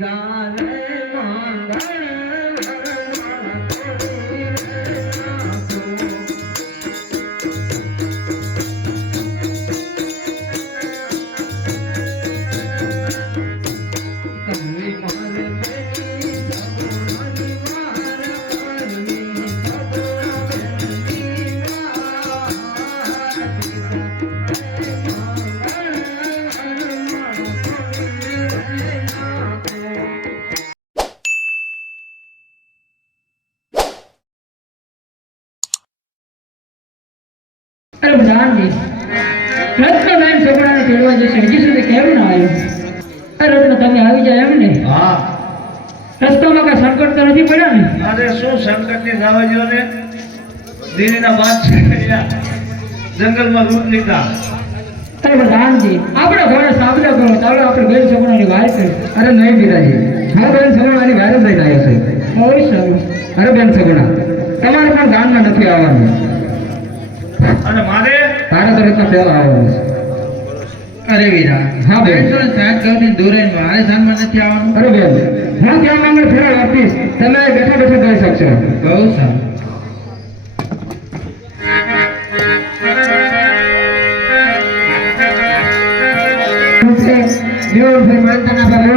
ગાલે માંગણ અરે જાનજી રત્નબેન છોકરાને તેડવા જશે. હજી સુધી કેમ ના આવ્યો? રત્ન તમે આવી જાય એમ ને? હા. રસ્તામાં કઈ સંકટ તો નથી પડ્યા ને? અરે શું સંકટની સાવજો ને? દિલ્હીના બાદશાહ જંગલમાં લૂંટ લીધા. અરે પ્રધાનજી આપણે ઘરે સાંભળો કરો. ચાલો આપણે બેન છોકરાની વાત કરીએ. અરે નહીં બીરાજી હા બેન સગુણાની વાયરસ લઈને આવ્યો છે. બહુ સારું. અરે બેન સગુણા તમારે પણ ગામમાં નથી આવવાનું. અને મારે તારે તો રીતના પહેલા આવ્યો છે. અરે વીરા. હા બેન. સાત ગામની દૂરે મારે જાનમાં નથી આવવાનું. અરે બેન. હું ત્યાં માંગણ ફેરવ આપીશ. તમે બેઠા બેઠા કરી શકશો. બહુ સારું. માનતાના પર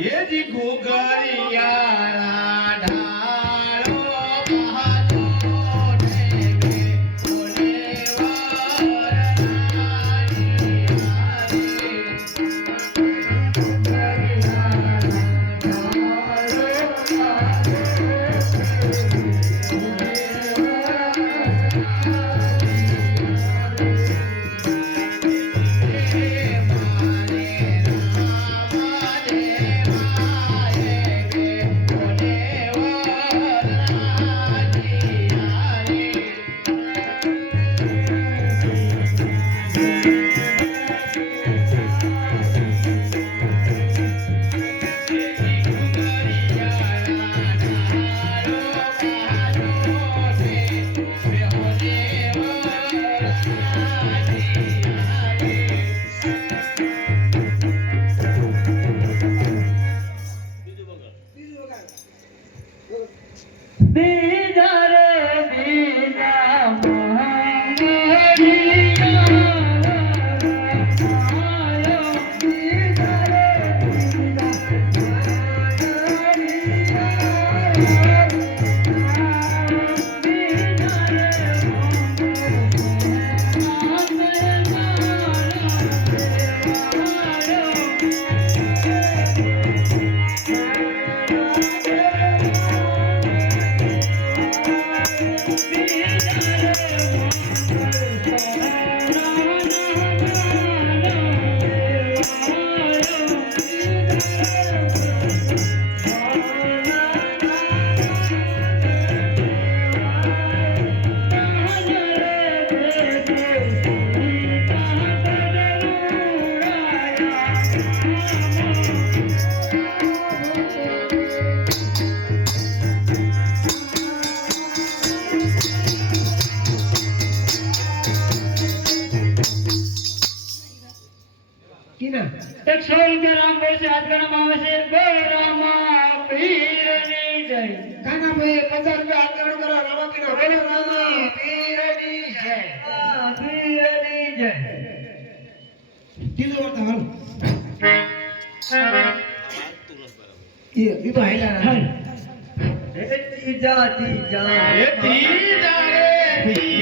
એ જી ગોગરિયા રાધા જય. ત્રીજો વર્ત હાલ. એ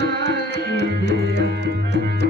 Thank you.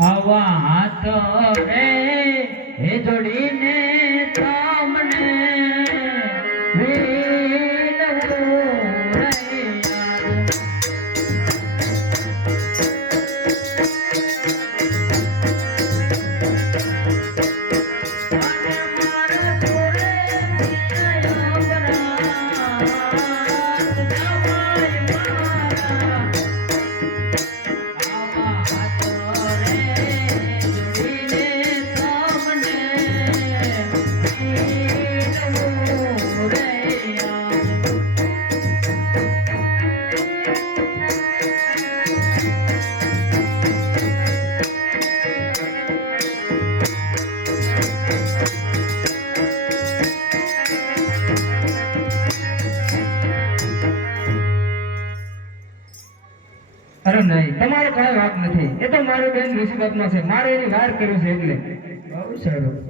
આવા હાથ રે હે જોડીને તમને મારી બેન મુસીબતમાં છે. મારે એની વાર કર્યું છે એટલે. બહુ સારું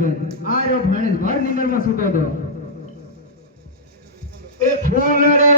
બેન આ રહ્યો ભાણેજ. ભર નિંદરમાં સૂતો હતો. એ ફૂલ રે